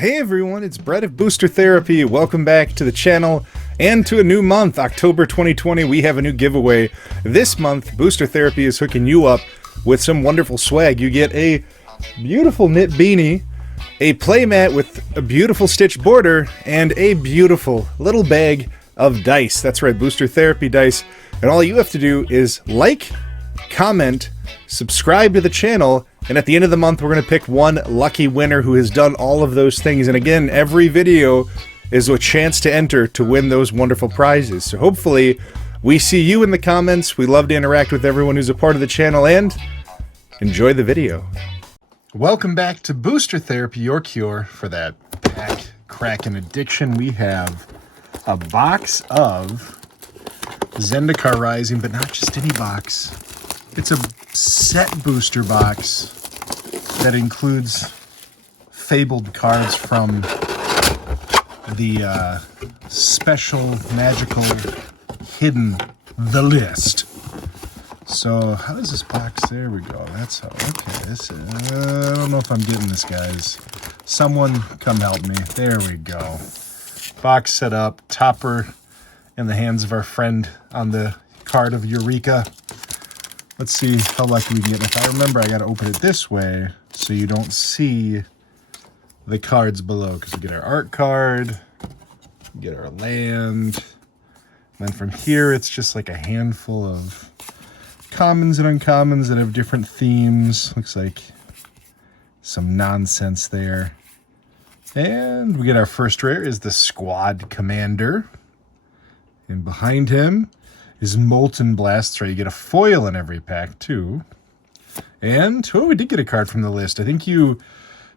Hey everyone, it's Brett of Booster Therapy. Welcome back to the channel and to a new month, October 2020. We have a new giveaway. This month, Booster Therapy is hooking you up with some wonderful swag. You get a beautiful knit beanie, a playmat with a beautiful stitch border, and a beautiful little bag of dice. That's right, Booster Therapy dice. And all you have to do is like, comment, subscribe to the channel, and at the end of the month, we're going to pick one lucky winner who has done all of those things. And again, every video is a chance to enter to win those wonderful prizes. So hopefully, we see you in the comments. We love to interact with everyone who's a part of the channel, and enjoy the video. Welcome back to Booster Therapy, your cure for that pack cracking addiction. We have a box of Zendikar Rising, but not just any box. It's a set booster box that includes fabled cards from the special, magical, hidden, the list. So, how does this box, there we go, that's how, okay, this is, I don't know if I'm getting this, guys. Someone come help me, there we go. Box set up, topper in the hands of our friend on the card of Eureka. Let's see how lucky we can get. If I remember, I gotta open it this way so you don't see the cards below, because we get our art card, we get our land, and then from here it's just like a handful of commons and uncommons that have different themes. Looks like some nonsense there. And we get our first rare is the Squad Commander. And behind him is Molten Blast. Right, you get a foil in every pack too. And, oh, we did get a card from the list. I think you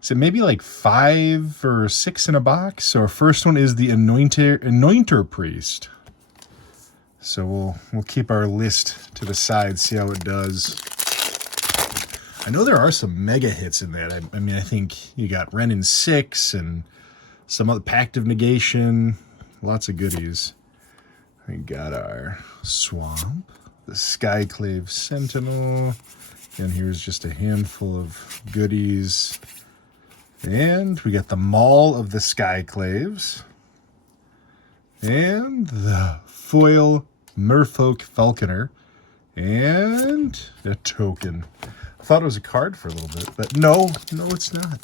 said maybe like 5 or 6 in a box. So our first one is the Anointer Priest. So we'll keep our list to the side, see how it does. I know there are some mega hits in that. I mean, I think you got Wrenn and 6 and some other Pact of Negation. Lots of goodies. We got our Swamp, the Skyclave Sentinel, and here's just a handful of goodies. And we got the Maul of the Skyclaves, and the Foil Merfolk Falconer, and a token. I thought it was a card for a little bit, but no, it's not.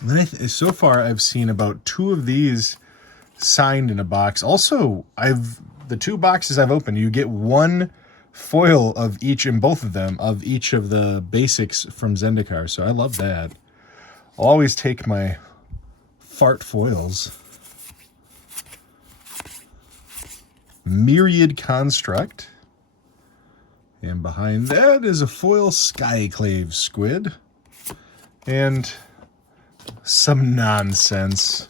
And then so far, I've seen about 2 of these signed in a box. Also, the 2 boxes I've opened, you get 1 foil of each in both of them, of each of the basics from Zendikar. So I love that. I'll always take my fart foils. Myriad Construct. And behind that is a foil Skyclave Squid. And some nonsense.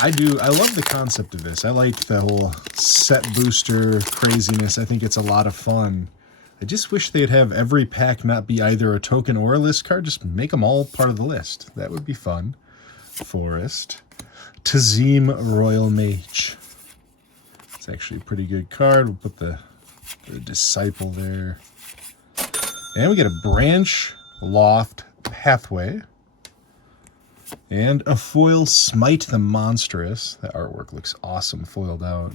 I love the concept of this. I like the whole set booster craziness. I think it's a lot of fun. I just wish they'd have every pack not be either a token or a list card. Just make them all part of the list. That would be fun. Forest. Tazim Royal Mage. It's actually a pretty good card. We'll put the Disciple there. And we get a Branch Loft Pathway. And a foil Smite the Monstrous. That artwork looks awesome foiled out.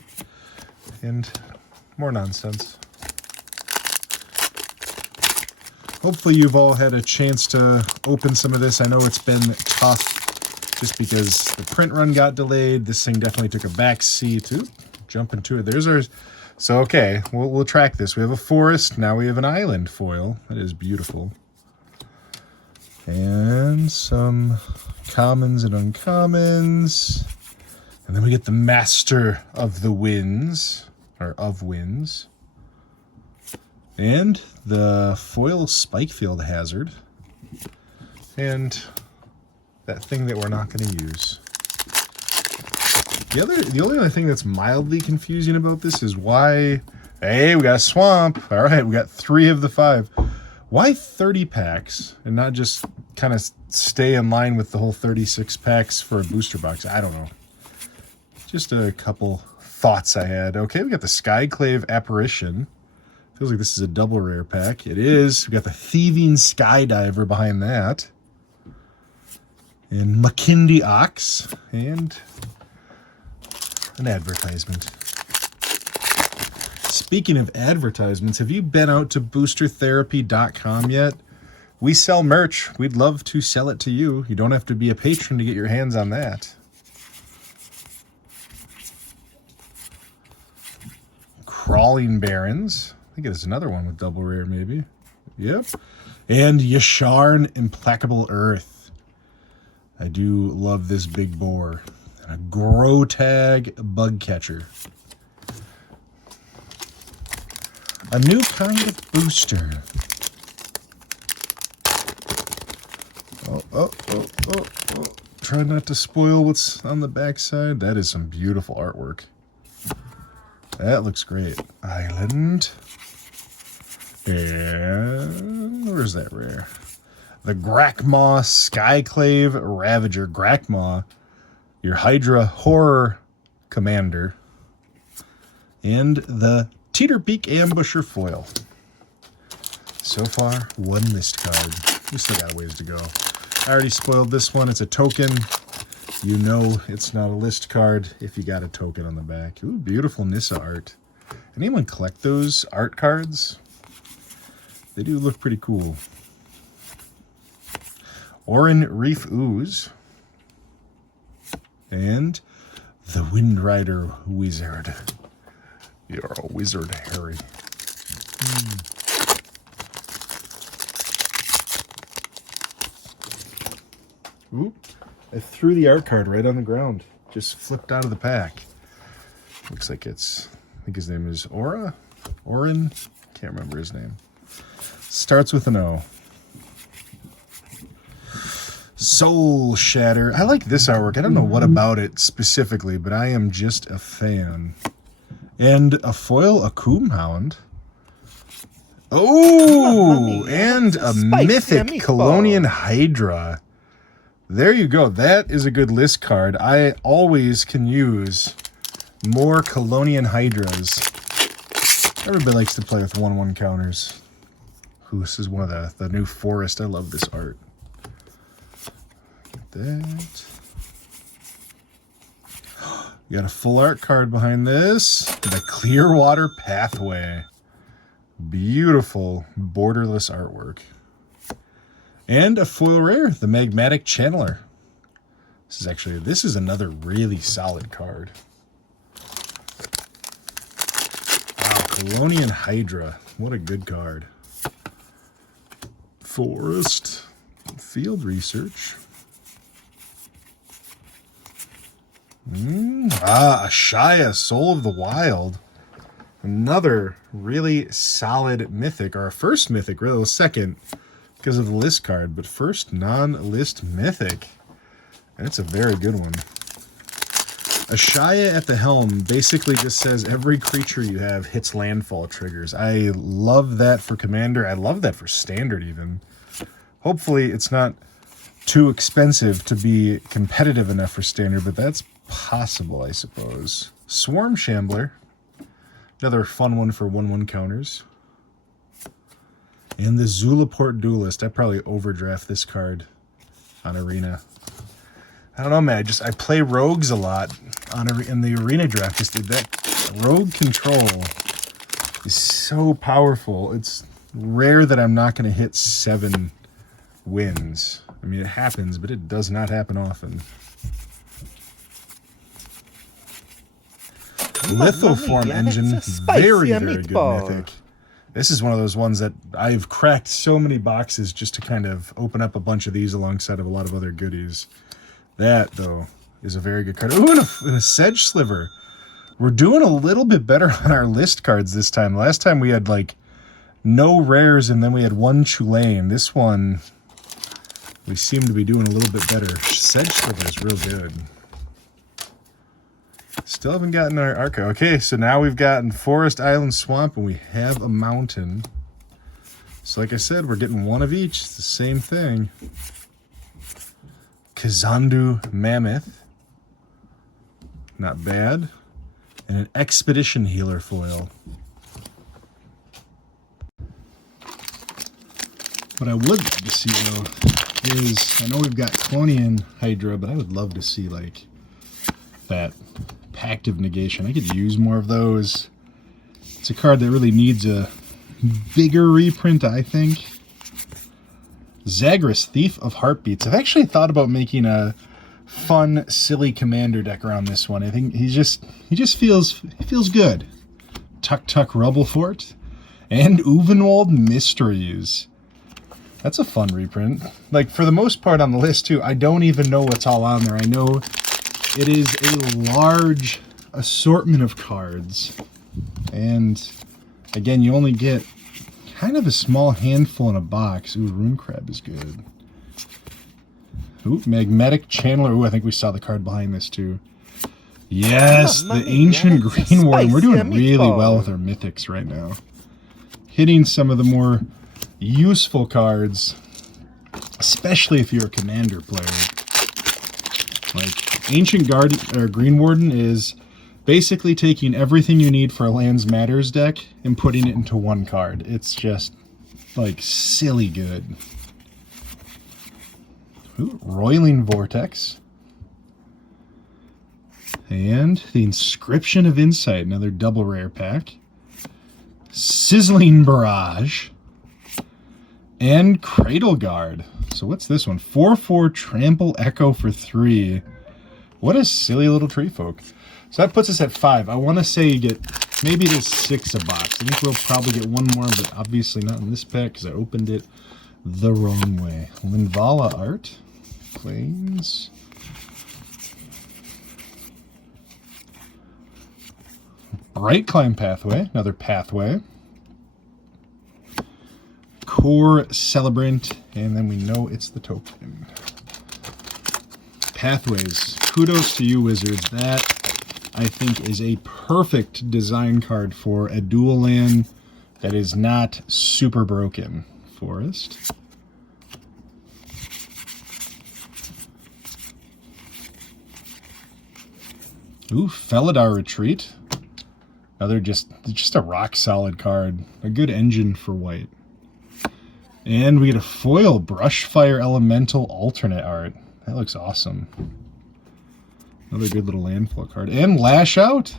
And more nonsense. Hopefully you've all had a chance to open some of this. I know it's been tough just because the print run got delayed. This thing definitely took a back seat. Ooh, jump into it. There's our... So, okay, we'll track this. We have a forest. Now we have an island foil. That is beautiful. And some commons and uncommons. And then we get the Master of the Winds, or of Winds. And the foil Spikefield Hazard. And that thing that we're not going to use. The only other thing that's mildly confusing about this is why... Hey, we got a Swamp. All right, we got 3 of the 5. Why 30 packs and not just kind of stay in line with the whole 36 packs for a booster box? I don't know. Just a couple thoughts I had. Okay, we got the Skyclave Apparition. Feels like this is a double rare pack. It is. We got the Thieving Skydiver behind that. And McKindy Ox. And an advertisement. Speaking of advertisements, have you been out to boostertherapy.com yet? We sell merch. We'd love to sell it to you. You don't have to be a patron to get your hands on that. Crawling Barons. I think it's another one with double rare, maybe. Yep. And Yasharn Implacable Earth. I do love this big boar. And a Grotag Bug Catcher. A new kind of booster. Oh. Try not to spoil what's on the backside. That is some beautiful artwork. That looks great. Island. And where's that rare? The Grakmaw Skyclave Ravager. Grakmaw, your Hydra Horror Commander. And the Teeterbeak Ambusher Foil. So far, one list card. We still got a ways to go. I already spoiled this one. It's a token. You know it's not a list card if you got a token on the back. Ooh, beautiful Nissa art. Anyone collect those art cards? They do look pretty cool. Orin Reef Ooze. And the Wind Rider Wizard. You're a wizard, Harry. Oop. I threw the art card right on the ground. Just flipped out of the pack. Looks like it's, I think his name is Aura? Orin? Can't remember his name. Starts with an O. Soul Shatter. I like this artwork. I don't know what about it specifically, but I am just a fan. And a foil Akoum Hound. Oh, and a mythic Colonian Hydra. There you go. That is a good list card. I always can use more Colonian Hydras. Everybody likes to play with 1/1 counters. Ooh, this is one of the new Forest. I love this art. That. You got a full art card behind this. The Clearwater Pathway. Beautiful borderless artwork. And a foil rare, the Magmatic Channeler. This is another really solid card. Wow, Colonian Hydra. What a good card. Forest. Field Research. Ashaya, Soul of the Wild. Another really solid mythic, or a first mythic, really, well, second because of the list card, but first non-list mythic. And it's a very good one. Ashaya at the helm basically just says every creature you have hits landfall triggers. I love that for Commander. I love that for Standard even. Hopefully it's not too expensive to be competitive enough for Standard, but that's possible, I suppose. Swarm Shambler. Another fun one for 1/1 counters. And the Zulaport Duelist. I probably overdraft this card on Arena. I don't know, man. I play rogues a lot in the Arena draft. Just did that. Rogue control is so powerful. It's rare that I'm not going to hit 7 wins. I mean, it happens, but it does not happen often. Lithoform Engine, very good mythic. This is one of those ones that I've cracked so many boxes just to kind of open up a bunch of these alongside of a lot of other goodies. That, though, is a very good card. Ooh, and a Sedge Sliver. We're doing a little bit better on our list cards this time. Last time we had, like, no rares, and then we had 1 Chulane. This one, we seem to be doing a little bit better. Sedge Sliver is real good. Still haven't gotten our Arca. Okay, so now we've gotten Forest, Island, Swamp, and we have a Mountain. So like I said, we're getting one of each. It's the same thing. Kazandu Mammoth. Not bad. And an Expedition Healer foil. What I would love to see, though, is, I know we've got Clonian Hydra, but I would love to see, like, that Pact of Negation. I could use more of those. It's a card that really needs a bigger reprint, I think. Zagras, Thief of Heartbeats. I've actually thought about making a fun, silly commander deck around this one. I think he just feels good. Tuk Tuk Rubblefort and Uvenwald Mysteries. That's a fun reprint. Like, for the most part on the list, too, I don't even know what's all on there. I know it is a large assortment of cards. And, again, you only get kind of a small handful in a box. Ooh, Rune Crab is good. Ooh, Magnetic Channeler. Ooh, I think we saw the card behind this, too. Yes, the Ancient Green Warden. We're doing really well with our Mythics right now. Hitting some of the more useful cards, especially if you're a commander player. Like, Ancient Green Warden is basically taking everything you need for a Lands Matters deck and putting it into one card. It's just, like, silly good. Ooh, Roiling Vortex. And the Inscription of Insight, another double rare pack. Sizzling Barrage. And Cradle Guard. So what's this one? 4/4 Trample Echo for 3. What a silly little tree folk. So that puts us at 5. I want to say you get, maybe it is 6 a box. I think we'll probably get one more, but obviously not in this pack because I opened it the wrong way. Linvala Art. Plains. Bright Climb Pathway, another pathway. Core Celebrant, and then we know it's the token. Pathways. Kudos to you, Wizards. That, I think, is a perfect design card for a dual land that is not super broken. Forest. Ooh, Felidar Retreat. Another just a rock solid card. A good engine for white. And we get a foil Brushfire Elemental alternate art. That looks awesome. Another good little landfall card. And Lash Out.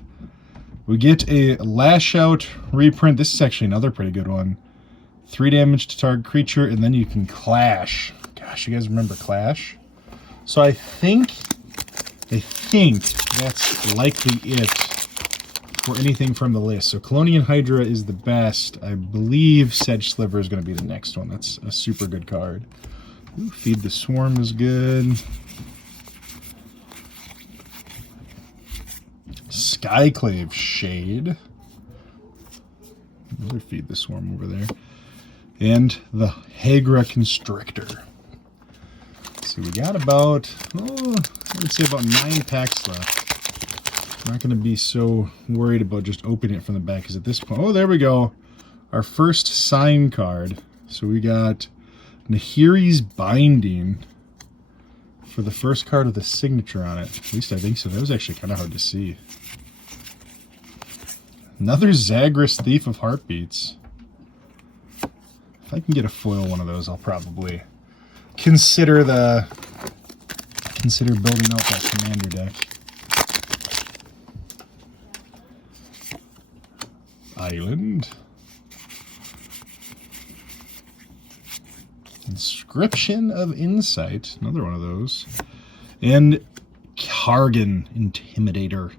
We get a Lash Out reprint. This is actually another pretty good one. 3 damage to target creature, and then you can Clash. Gosh, you guys remember Clash? So I think that's likely it for anything from the list. So Clonian Hydra is the best. I believe Sedge Sliver is going to be the next one. That's a super good card. Ooh, Feed the Swarm is good. Skyclave Shade. Another Feed the Swarm over there. And the Hagra Constrictor. So we got about, I would say about 9 packs left. I'm not going to be so worried about just opening it from the back, because at this point, oh, there we go. Our first sign card. So we got Nahiri's Binding for the first card with a signature on it. At least I think so. That was actually kind of hard to see. Another Zagras, Thief of Heartbeats. If I can get a foil one of those, I'll probably consider building out that commander deck. Island. Inscription of Insight, another one of those. And Kargan Intimidator.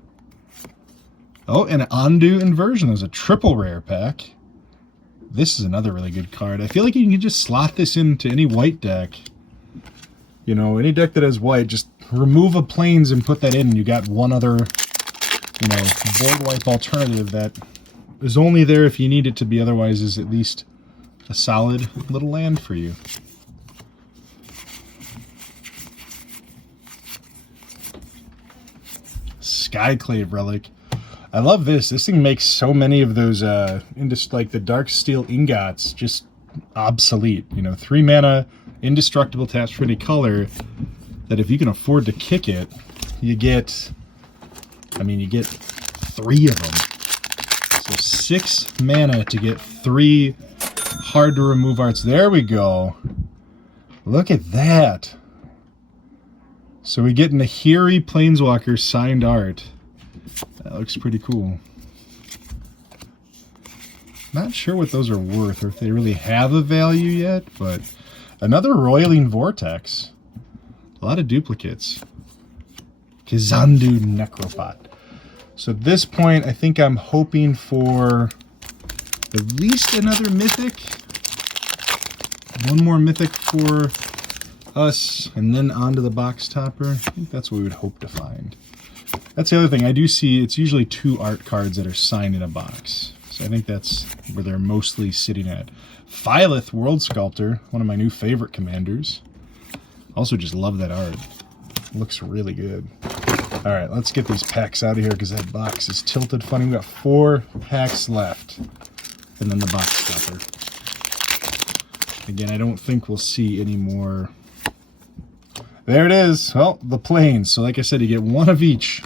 Oh, and Ondu Inversion. There's a triple rare pack. This is another really good card. I feel like you can just slot this into any white deck. You know, any deck that has white, just remove a plains and put that in, and you got one other, you know, board wipe alternative that is only there if you need it to be, otherwise is at least a solid little land for you. Skyclave Relic. I love this. This thing makes so many of those, like the Dark Steel Ingots, just obsolete. You know, 3 mana, indestructible, taps for any color, that if you can afford to kick it, you get, you get 3 of them. So 6 mana to get 3 hard to remove arts. There we go. Look at that. So we get Nahiri Planeswalker signed art. That looks pretty cool. Not sure what those are worth or if they really have a value yet, but another Roiling Vortex. A lot of duplicates. Kizandu Necropot. So at this point, I think I'm hoping for at least another mythic. One more mythic for us, and then onto the box topper. I think that's what we would hope to find. That's the other thing. I do see it's usually 2 art cards that are signed in a box. So I think that's where they're mostly sitting at. Phylith World Sculptor, one of my new favorite commanders. Also just love that art. Looks really good. All right, let's get these packs out of here because that box is tilted funny. We got 4 packs left, and then the box topper. Again, I don't think we'll see any more. There it is. Well, the planes. So like I said, you get 1 of each.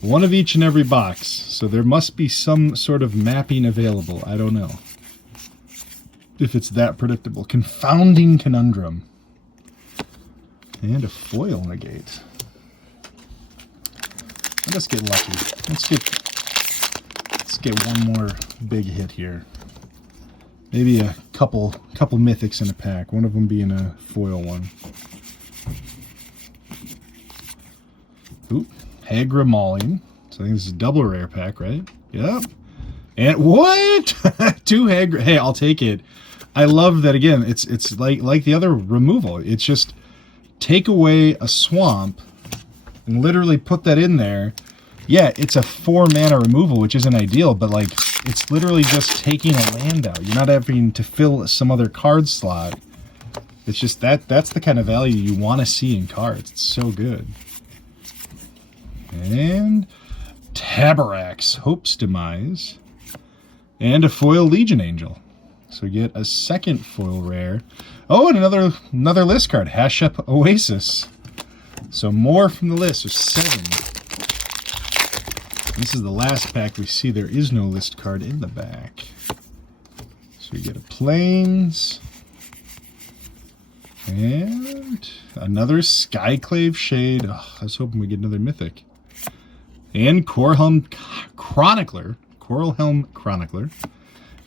1 of each in every box. So there must be some sort of mapping available. I don't know if it's that predictable. Confounding Conundrum. And a foil negate. Let's get lucky. Let's get one more big hit here. Maybe a couple mythics in a pack. One of them being a foil one. Ooh, Hagra Mauling. So I think this is a double rare pack, right? Yep. And what? 2 Hagra. Hey, I'll take it. I love that. Again, it's like the other removal. It's just take away a swamp and literally put that in there. Yeah, it's a 4 mana removal, which isn't ideal, but like it's literally just taking a land out. You're not having to fill some other card slot. It's just that's the kind of value you want to see in cards. It's so good. And Taborax, Hope's Demise, and a foil Legion Angel. So we get a second foil rare. Oh, and another list card, Hashep Oasis. So more from the list. There's 7. This is the last pack we see. There is no list card in the back. So we get a Plains. And another Skyclave Shade. Oh, I was hoping we get another mythic. And Coralhelm Chronicler.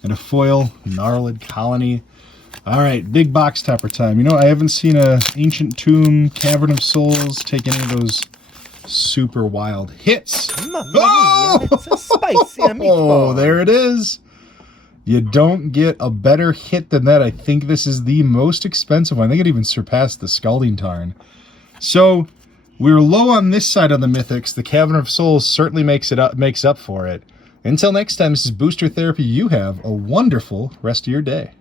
And a foil Gnarled Colony. All right, big box topper time. You know, I haven't seen a Ancient Tomb, Cavern of Souls take any of those super wild hits. Oh, it's a spicy meatball. Oh, there it is. You don't get a better hit than that. I think this is the most expensive one. I think it even surpassed the Scalding Tarn. So we're low on this side of the mythics. The Cavern of Souls certainly makes up for it. Until next time, this is Booster Therapy. You have a wonderful rest of your day.